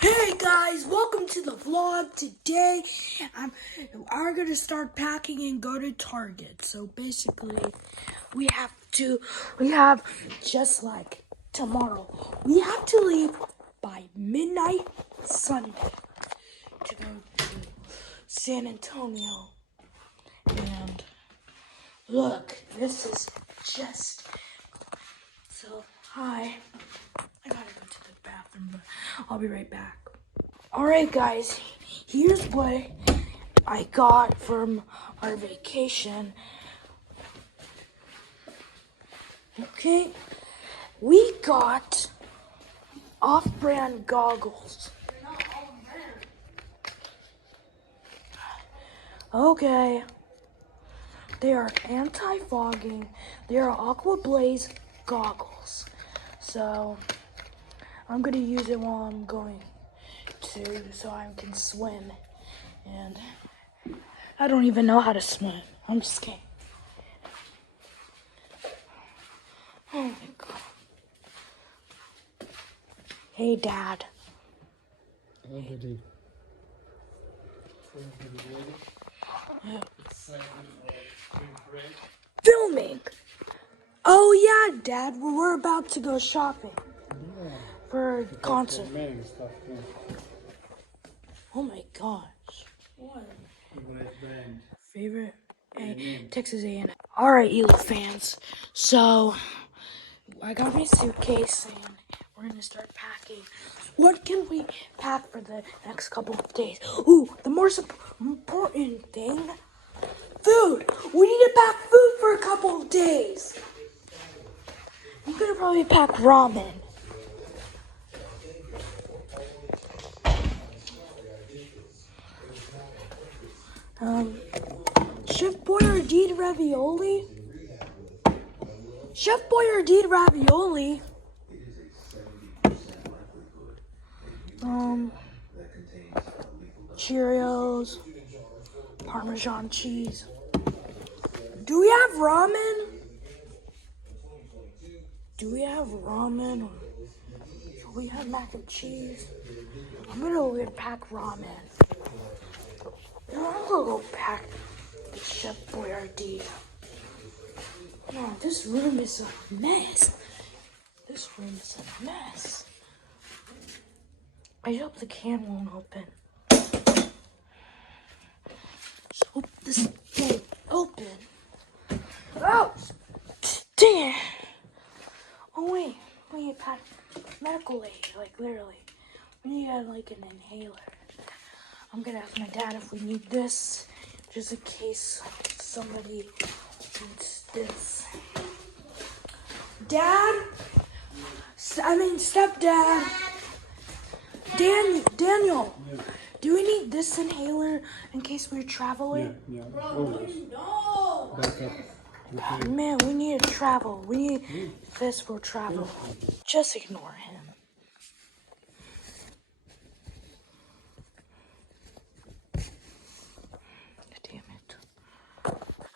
Hey guys, welcome to the vlog. Today, I'm gonna start packing and go to Target. So basically, we have just like tomorrow, we have to leave by midnight Sunday to go to San Antonio. And look, this is just, so hi. I gotta go to the bathroom, but I'll be right back. Alright guys, here's what I got from our vacation. Okay, we got off-brand goggles. Okay, they are anti-fogging. They are Aqua Blaze goggles. So I'm gonna use it while I'm going so I can swim. And I don't even know how to swim. I'm just kidding. Oh my god. Hey, Dad. Filming. Oh yeah, Dad. We're about to go shopping for a concert. Oh my gosh. What? Favorite Texas A&M. All right, Elo fans. So I got my suitcase and we're gonna start packing. What can we pack for the next couple of days? Ooh, the most important thing, food. We need to pack food for a couple of days. I'm gonna probably pack ramen. Chef Boyardee ravioli. Chef Boyardee ravioli. Cheerios. Parmesan cheese. Do we have ramen? Do we have mac and cheese? I'm gonna go and pack ramen. No, I'm gonna go pack the Chef Boyardee. No, this room is a mess. I hope the can won't open. Just hope this thing open. Oh! Dang it! Oh wait, we need to pack medical aid, like literally. We need like an inhaler. I'm gonna ask my dad if we need this, just in case somebody needs this. Dad? Stepdad. Daniel. Yeah. Do we need this inhaler in case we're traveling? Yeah. Oh, no. Back up. Okay. Man, we need to travel. We need this for travel. Just ignore him. Damn it.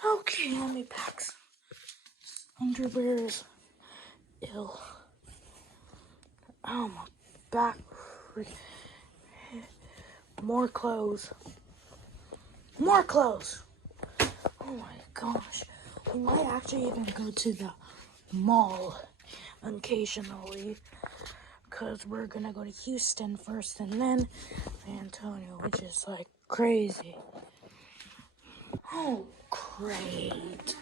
Okay, let me pack some underwears. Ill. Oh, my back. More clothes. Oh my gosh. We might actually even go to the mall occasionally. Because we're going to go to Houston first and then San Antonio, which is like crazy. Oh, great.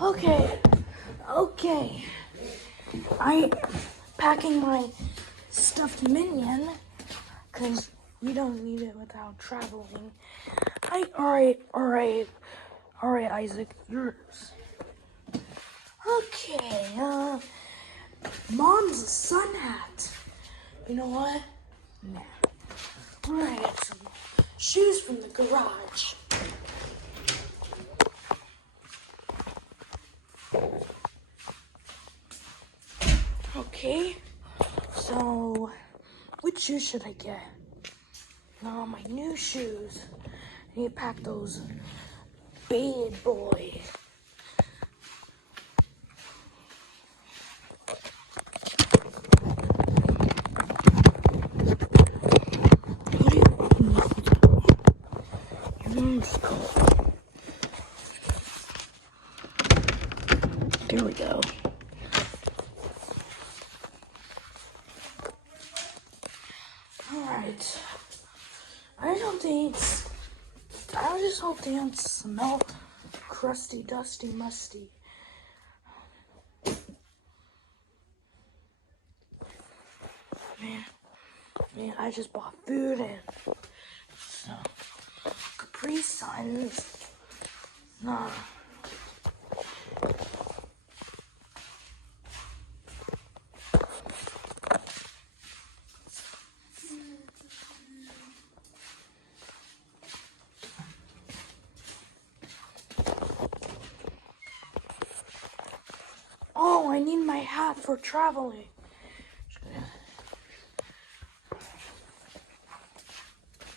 Okay. I'm packing my stuffed minion because we don't need it without traveling. Alright, Isaac, yours. Okay, Mom's sun hat. You know what? Nah. We're gonna get some shoes from the garage. Okay, so which shoes should I get? No, my new shoes. I need to pack those bad boys. just go. There we go. Alright. I just hope they don't smell crusty, dusty, musty. Man, I just bought food and so Capri Suns. Nah. Oh, I need my hat for traveling.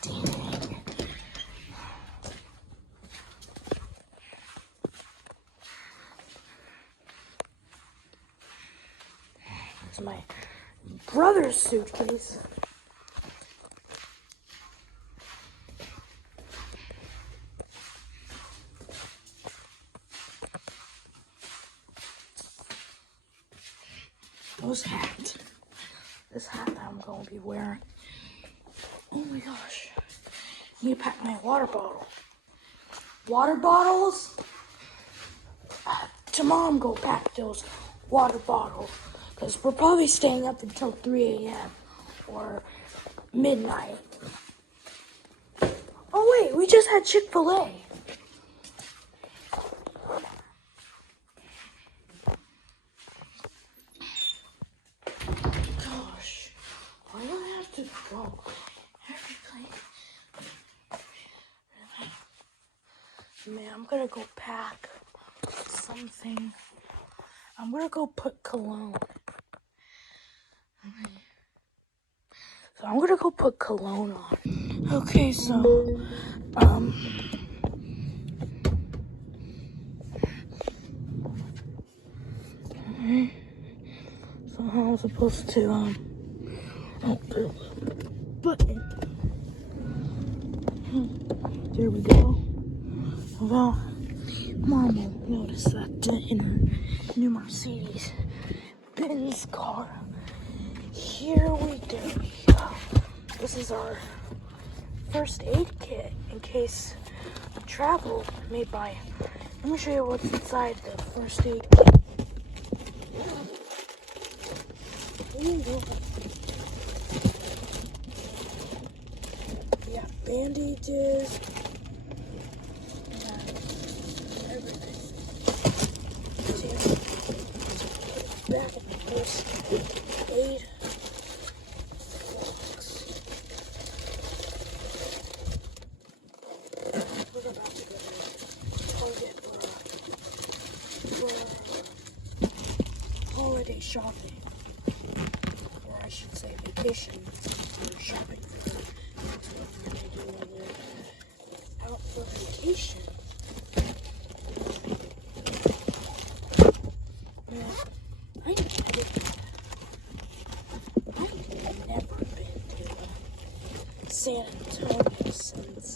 Dang. It's my brother's suitcase. This hat that I'm going to be wearing. Oh my gosh. I need to pack my water bottle. Water bottles? Tomorrow I'm going to pack those water bottles. Because we're probably staying up until 3 a.m. or midnight. Oh wait, we just had Chick-fil-A. Gosh, why do I have to go every place? Man, I'm gonna go pack something. I'm gonna go put cologne. So I'm gonna go put cologne on. Okay, so, so how I'm supposed to, oh, button. There we go. Well, Mom won't notice that in her new Mercedes Benz car. Here we go. This is our first aid kit in case we travel. Made by. Let me show you what's inside the first aid kit. Yeah, bandages. Back of the first aid box. We're about to go to Target for holiday shopping, or I should say vacation. We're shopping for when I do when we're out for vacation. I've never been to San Antonio since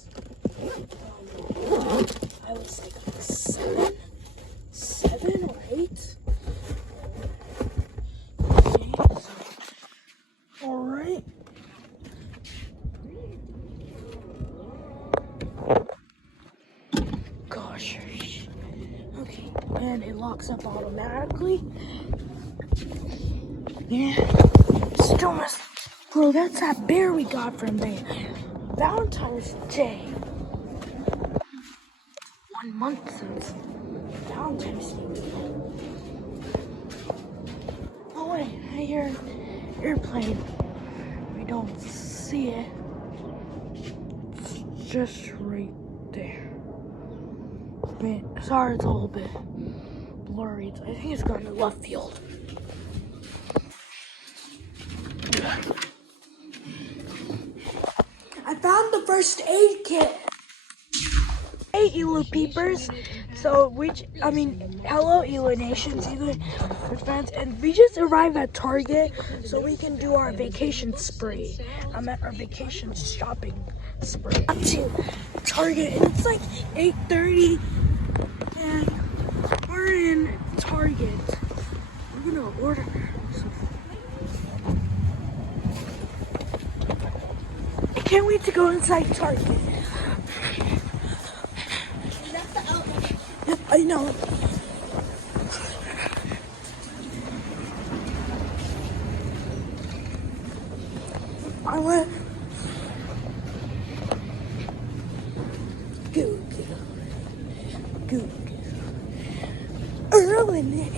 I was like seven or 8. Okay, so, all right. Gosh. Okay, and it locks up automatically. Yeah, still missing. Bro, that's that bear we got from Valentine's Day. 1 month since Valentine's Day. Oh wait, I hear an airplane. We don't see it. It's just right there. Man, sorry, it's a little bit blurry. I think it's going to left field. I found the first aid kit. Hey, you little peepers. So hello Eli Nations, Eli fans, and we just arrived at Target so we can do our vacation spree. I'm at our vacation shopping spree. Up to Target, and it's like 8:30, and we're in Target. We're gonna order some. I can't wait to go inside Target. Yep, I know. I went. Goo. Early.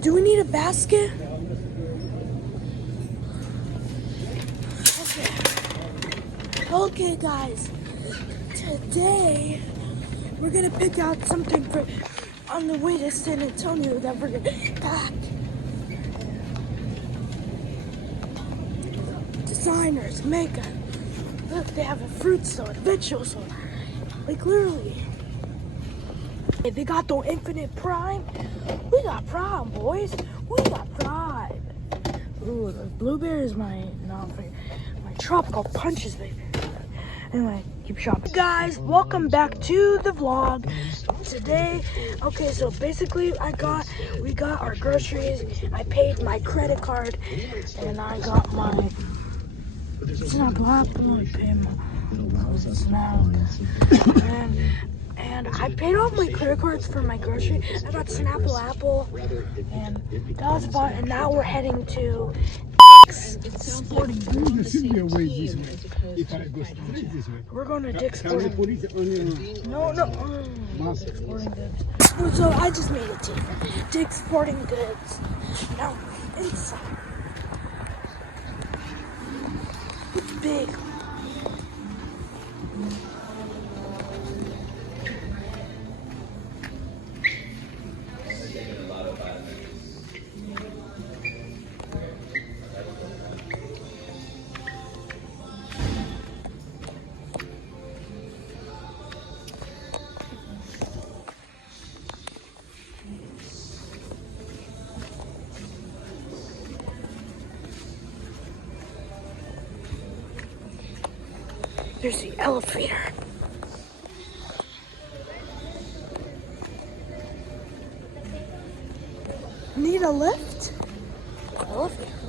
Do we need a basket? Okay, guys. Today we're gonna pick out something for on the way to San Antonio that we're gonna pack. Designers, makeup. Look, they have a fruit soda, vegetable soda. Like literally. Hey, they got the Infinite Prime. We got Prime, boys. We got Prime. Ooh, the blueberry is my tropical punches, baby. Anyway, keep shopping. Guys, welcome back to the vlog. Today, okay, so basically we got our groceries. I paid my credit card and I got my Snapple Apple. I paid my Snap. And I paid off my credit cards for my grocery. I got Snapple Apple and that was fun. And now we're heading to Dick's Sporting Goods. We're going to Dick's Sporting Goods. No. Sporting Goods. So I just made it to Dick's Sporting Goods. Now inside. It's big. There's the elevator. Need a lift? Elevator.